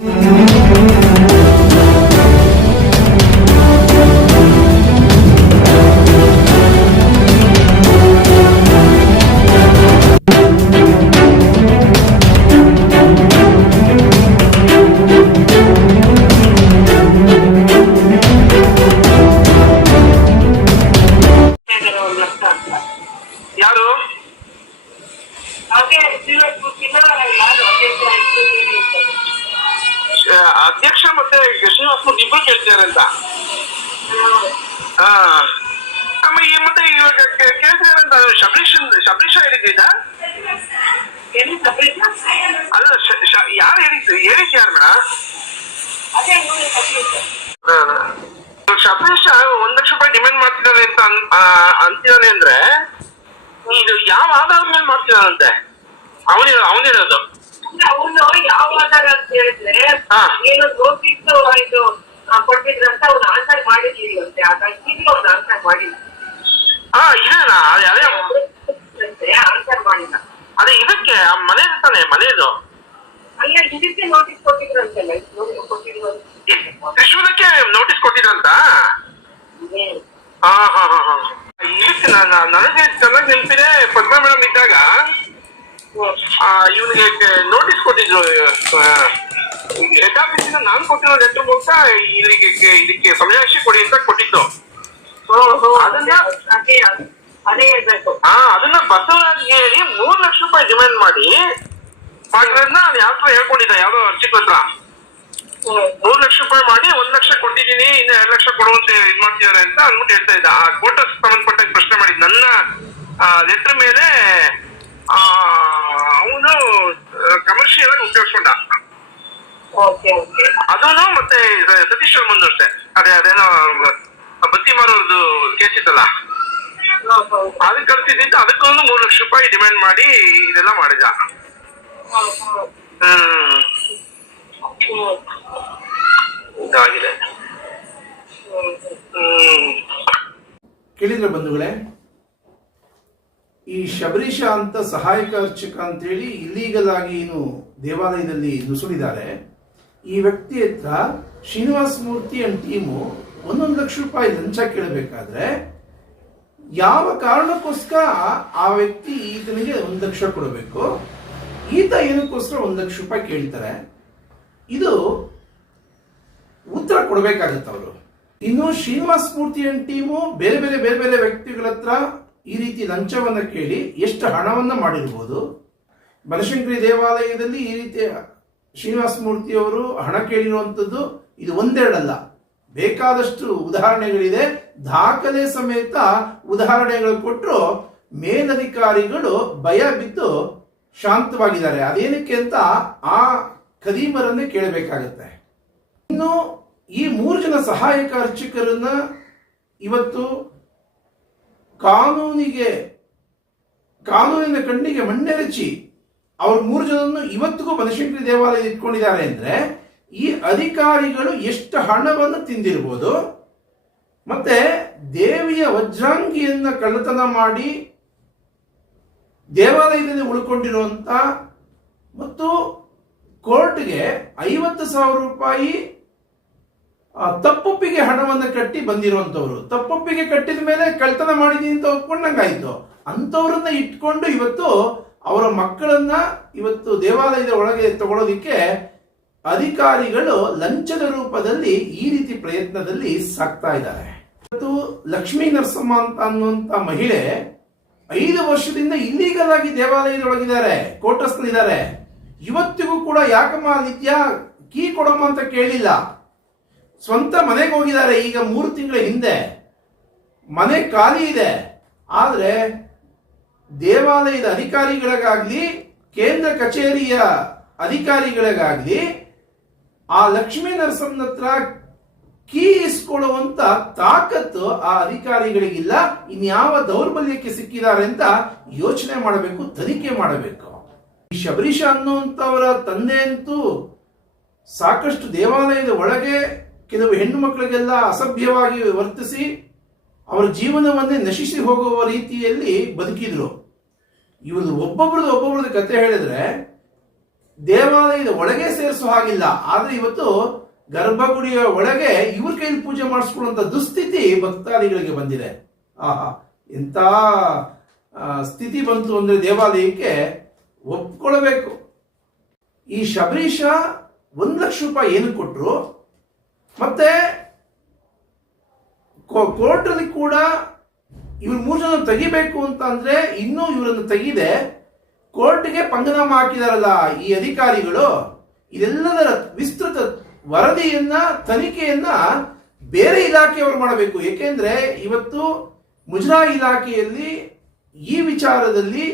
ಯಾರು ಅಧ್ಯಕ್ಷ ಮತ್ತೆ ಶ್ರೀನಿವಾಸ್ ಮೂರ್ತಿ ಇಬ್ರು ಕೇಳ್ತಿದ್ದಾರೆ ಅಂತ. ಮತ್ತೆ ಇವಾಗ ಕೇಳ್ತಿದ್ದಾರೆ ಅಂತ. ಶಬರೀಶ ಹೇಳಿದ್ದ ಅಲ್ಲ, ಯಾರು ಹೇಳಿದ್ದು ಯಾರು ಮೇಡಮ್? ಶಬರೀಶ 1 ಲಕ್ಷ ರೂಪಾಯಿ ಡಿಮ್ಯಾಂಡ್ ಮಾಡ್ತಿದ್ದಾನೆ ಅಂತ ಅಂತಿದ್ದಾನೆ ಅಂದ್ರೆ ಇದು ಯಾವ ಆಧಾರದ ಮೇಲೆ ಮಾಡ್ತಿದ್ದಾನಂತೆ? ಅವನಿರೋದು ಅವನು ಯಾವ ಆಧಾರ ಅಂತ ಹೇಳಿದ್ರೆ ಏನು ನೋಟಿಸ್ ಇದು ಕೊಟ್ಟಿದ್ರಂತ ಅವ್ನು ಆನ್ಸರ್ ಮಾಡಿರ್ಲಿಲ್ಲಂತೆ. ಹಾಗಾಗಿ ಅವ್ನು ಆನ್ಸರ್ ಮಾಡಿಲ್ಲ. ಇದೇನಾ? ಅದೇ ಆನ್ಸರ್ ಮಾಡಿಲ್ಲ. ಅದೇ ಇದಕ್ಕೆ ಮನೆ ತಾನೆ ಮನೆಯದು ಅಲ್ಲ, ಇದಕ್ಕೆ ನೋಟಿಸ್ ಕೊಟ್ಟಿದ್ರಂತಲ್ಲ. ತ್ರಿಶೂಲಕ್ಕೆ ನೋಟಿಸ್ ಕೊಟ್ಟಿದ್ರಂತ. ಇದಕ್ಕೆ ನನಗೆ ಚೆನ್ನಾಗಿ ನೆನಪಿದೆ. ಪದ್ಮಾ ಮೇಡಮ್ ಇದ್ದಾಗ ಇವನಿಗೆ ನೋಟಿಸ್ ಕೊಟ್ಟಿದ್ರು. ಹೆಡ್ ಆಫೀಸಿಂದ ನಾನು ಕೊಟ್ಟಿರೋ ಲೆಟರ್ ಮೂಲಕ ಇದಕ್ಕೆ ಸಮಯಾಕ್ಷಿ ಕೊಡಿ ಅಂತ ಕೊಟ್ಟಿದ್ದು. ಅದನ್ನ ಅದೇ ಹೇಳ್ಬೇಕು. ಅದನ್ನ ಬಸವರಾಜ್ ಹೇಳಿ 3 ಲಕ್ಷ ರೂಪಾಯಿ ಡಿಮ್ಯಾಂಡ್ ಮಾಡಿರೋದನ್ನ ಅದು ಯಾವ ಹೇಳ್ಕೊಂಡಿದ್ದ, ಯಾವ್ದೋ ಅರ್ಚಕ ಹತ್ರ 3 ಲಕ್ಷ ರೂಪಾಯಿ ಮಾಡಿ 1 ಲಕ್ಷ ಕೊಟ್ಟಿದ್ದೀನಿ, ಇನ್ನು 2 ಲಕ್ಷ ಕೊಡುವಂತ ಇದ್ ಮಾಡ್ತಿದ್ದಾರೆ ಅಂತ ಅಂದ್ಬಿಟ್ಟು ಹೇಳ್ತಾ ಇದ್ದ. ಆ ಕೋರ್ಟ್ ಸಂಬಂಧಪಟ್ಟ ಪ್ರಶ್ನೆ ಮಾಡಿದ್ ನನ್ನ ಲೆಟರ್ ಮೇಲೆ ಅವನು ಕಮರ್ಷಿಯಲ್ ಆಗಿ ಉಪಯೋಗಿಸ್ಕೊಂಡ. ಅದನ್ನು ಮತ್ತೆ ಸತೀಶ್ ಮುಂದೆ ಅಷ್ಟೇ. ಅದೇನೋ ಬತ್ತಿ ಮಾರೋದು ಕೇಸ್ ಇತ್ತಲ್ಲ, ಅದಕ್ಕೆ ಕಳ್ಸಿದ್ದಿದ್ದು. ಅದಕ್ಕೊಂದು 3 ಲಕ್ಷ ರೂಪಾಯಿ ಡಿಮ್ಯಾಂಡ್ ಮಾಡಿ ಇದೆಲ್ಲ ಮಾಡಿದ. ಇದಾಗಿದೆ. ಕೇಳಿದ್ರೆ ಬಂಧುಗಳೇ, ಈ ಶಬರೀಶ ಅಂತ ಸಹಾಯಕ ಅರ್ಚಕ ಅಂತೇಳಿ ಇಲ್ಲೀಗಲ್ ಆಗಿ ಏನು ದೇವಾಲಯದಲ್ಲಿ ನುಸುಳಿದ್ದಾರೆ. ಈ ವ್ಯಕ್ತಿ ಹತ್ರ ಶ್ರೀನಿವಾಸ ಮೂರ್ತಿ ಅಂಡ್ ಟೀಮು 1 ಲಕ್ಷ ರೂಪಾಯಿ ಲಂಚ ಕೇಳಬೇಕಾದ್ರೆ ಯಾವ ಕಾರಣಕ್ಕೋಸ್ಕರ ಆ ವ್ಯಕ್ತಿ ಈತನಿಗೆ 1 ಲಕ್ಷ ಕೊಡಬೇಕು, ಈತ ಏನಕ್ಕೋಸ್ಕರ 1 ಲಕ್ಷ ರೂಪಾಯಿ ಕೇಳ್ತಾರೆ, ಇದು ಉತ್ತರ ಕೊಡಬೇಕಾಗತ್ತೆ ಅವರು. ಇನ್ನು ಶ್ರೀನಿವಾಸ ಮೂರ್ತಿ ಅಂಡ್ ಟೀಮು ಬೇರೆ ಬೇರೆ ವ್ಯಕ್ತಿಗಳ ಹತ್ರ ಈ ರೀತಿ ಲಂಚವನ್ನ ಕೇಳಿ ಎಷ್ಟು ಹಣವನ್ನ ಮಾಡಿರ್ಬೋದು. ಬನಶಂಕರಿ ದೇವಾಲಯದಲ್ಲಿ ಈ ರೀತಿ ಶ್ರೀನಿವಾಸ ಮೂರ್ತಿ ಅವರು ಹಣ ಕೇಳಿರುವಂಥದ್ದು ಇದು ಒಂದೆರಡಲ್ಲ, ಬೇಕಾದಷ್ಟು ಉದಾಹರಣೆಗಳಿದೆ. ದಾಖಲೆ ಸಮೇತ ಉದಾಹರಣೆಗಳು ಕೊಟ್ಟರು ಮೇಲಧಿಕಾರಿಗಳು ಭಯ ಬಿದ್ದು ಶಾಂತವಾಗಿದ್ದಾರೆ. ಅದೇನಕ್ಕೆ ಅಂತ ಆ ಖದೀಮರನ್ನೇ ಕೇಳಬೇಕಾಗತ್ತೆ. ಇನ್ನು ಈ 3 ಜನ ಸಹಾಯಕ ಅರ್ಚಕರನ್ನ ಇವತ್ತು ಕಾನೂನಿನ ಕಣ್ಣಿಗೆ ಮಣ್ಣೆರಚಿ ಅವ್ರ 3 ಜನನ್ನು ಇವತ್ತಿಗೂ ಬನಶಂಕರಿ ದೇವಾಲಯ ಇಟ್ಕೊಂಡಿದ್ದಾರೆ ಅಂದ್ರೆ ಈ ಅಧಿಕಾರಿಗಳು ಎಷ್ಟು ಹಣವನ್ನು ತಿಂದಿರ್ಬೋದು. ಮತ್ತೆ ದೇವಿಯ ವಜ್ರಾಂಗಿಯನ್ನ ಕಳ್ಳತನ ಮಾಡಿ ದೇವಾಲಯದಲ್ಲಿ ಉಳ್ಕೊಂಡಿರುವಂತ ಮತ್ತು ಕೋರ್ಟ್ಗೆ 50,000 ರೂಪಾಯಿ ತಪ್ಪೊಪ್ಪಿಗೆ ಹಣವನ್ನು ಕಟ್ಟಿ ಬಂದಿರುವಂತವ್ರು. ತಪ್ಪೊಪ್ಪಿಗೆ ಕಟ್ಟಿದ ಮೇಲೆ ಕಳ್ತನ ಮಾಡಿದೀನಿ ಅಂತ ಒಪ್ಕೊಂಡಂಗಾಯ್ತು. ಅಂತವ್ರನ್ನ ಇಟ್ಕೊಂಡು ಇವತ್ತು ಅವರ ಮಕ್ಕಳನ್ನ ಇವತ್ತು ದೇವಾಲಯದ ಒಳಗೆ ತಗೊಳ್ಳೋದಿಕ್ಕೆ ಅಧಿಕಾರಿಗಳು ಲಂಚದ ರೂಪದಲ್ಲಿ ಈ ರೀತಿ ಪ್ರಯತ್ನದಲ್ಲಿ ಸಾಕ್ತಾ ಇದ್ದಾರೆ. ಇವತ್ತು ಲಕ್ಷ್ಮೀ ನರಸಮ್ಮ ಅಂತ ಅನ್ನುವಂತ ಮಹಿಳೆ 5 ವರ್ಷದಿಂದ ಇಲ್ಲೀಗಲ್ ಆಗಿ ದೇವಾಲಯದೊಳಗಿದ್ದಾರೆ, ಕೋಟರ್ಸ್ನಲ್ಲಿದ್ದಾರೆ. ಇವತ್ತಿಗೂ ಕೂಡ ಯಾಕಮ್ಮ ನಿತ್ಯ ಕೀ ಕೊಡಮ್ಮ ಅಂತ ಕೇಳಿಲ್ಲ. ಸ್ವಂತ ಮನೆಗೆ ಹೋಗಿದ್ದಾರೆ. ಈಗ 3 ತಿಂಗಳ ಹಿಂದೆ ಮನೆ ಖಾಲಿ ಇದೆ. ಆದ್ರೆ ದೇವಾಲಯದ ಅಧಿಕಾರಿಗಳಿಗಾಗ್ಲಿ ಕೇಂದ್ರ ಕಚೇರಿಯ ಅಧಿಕಾರಿಗಳಿಗಾಗ್ಲಿ ಆ ಲಕ್ಷ್ಮೀ ನರಸಮ್ಮನ ಹತ್ರ ಕೀ ಇಸ್ಕೊಳ್ಳುವಂತ ತಾಕತ್ತು ಆ ಅಧಿಕಾರಿಗಳಿಗಿಲ್ಲ. ಇನ್ಯಾವ ದೌರ್ಬಲ್ಯಕ್ಕೆ ಸಿಕ್ಕಿದ್ದಾರೆ ಅಂತ ಯೋಚನೆ ಮಾಡಬೇಕು, ತನಿಖೆ ಮಾಡಬೇಕು. ಈ ಶಬರೀಶ ಅನ್ನುವಂಥವರ ತಂದೆ ಅಂತೂ ಸಾಕಷ್ಟು ದೇವಾಲಯದ ಒಳಗೆ ಕೆಲವು ಹೆಣ್ಣು ಮಕ್ಕಳಿಗೆಲ್ಲ ಅಸಭ್ಯವಾಗಿ ವರ್ತಿಸಿ ಅವರ ಜೀವನವನ್ನೇ ನಶಿಸಿ ಹೋಗುವ ರೀತಿಯಲ್ಲಿ ಬದುಕಿದ್ರು. ಇವರು ಒಬ್ಬೊಬ್ರದ್ದು ಕತೆ ಹೇಳಿದ್ರೆ ದೇವಾಲಯದ ಒಳಗೆ ಸೇರಿಸೋ ಹಾಗಿಲ್ಲ. ಆದ್ರೆ ಇವತ್ತು ಗರ್ಭಗುಡಿಯ ಒಳಗೆ ಇವ್ರ ಕೈಲಿ ಪೂಜೆ ಮಾಡಿಸ್ಕೊಳ್ಳುವಂತ ದುಸ್ಥಿತಿ ಭಕ್ತಾದಿಗಳಿಗೆ ಬಂದಿದೆ. ಆಹಾ, ಎಂತ ಸ್ಥಿತಿ ಬಂತು ಅಂದ್ರೆ ದೇವಾಲಯಕ್ಕೆ ಒಪ್ಕೊಳ್ಬೇಕು. ಈ ಶಬರೀಶ 1,00,000 ರೂಪಾಯಿ ಏನು ಕೊಟ್ರು, ಮತ್ತೆ ಕೋರ್ಟ್ ಅಲ್ಲಿ ಕೂಡ ಇವ್ರ 3 ಜನ ತೆಗಿಬೇಕು ಅಂತ ಅಂದ್ರೆ ಇನ್ನೂ ಇವರನ್ನು ತೆಗಿದೆ ಕೋರ್ಟ್ಗೆ ಪಂಗನಾಮ ಹಾಕಿದಾರಲ್ಲ ಈ ಅಧಿಕಾರಿಗಳು. ಇದೆಲ್ಲದರ ವಿಸ್ತೃತ ವರದಿಯನ್ನ ತನಿಖೆಯನ್ನ ಬೇರೆ ಇಲಾಖೆಯವರು ಮಾಡಬೇಕು. ಏಕೆಂದ್ರೆ ಇವತ್ತು ಮುಜರಾಯಿ ಇಲಾಖೆಯಲ್ಲಿ ಈ ವಿಚಾರದಲ್ಲಿ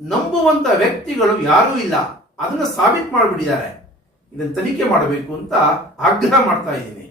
ನಂಬುವಂತ ವ್ಯಕ್ತಿಗಳು ಯಾರೂ ಇಲ್ಲ. ಅದನ್ನ ಸಾಬೀತು ಮಾಡಿಬಿಟ್ಟಿದ್ದಾರೆ. ಇದನ್ನು ತನಿಖೆ ಮಾಡಬೇಕು ಅಂತ ಆಗ್ರಹ ಮಾಡ್ತಾ ಇದ್ದೀನಿ.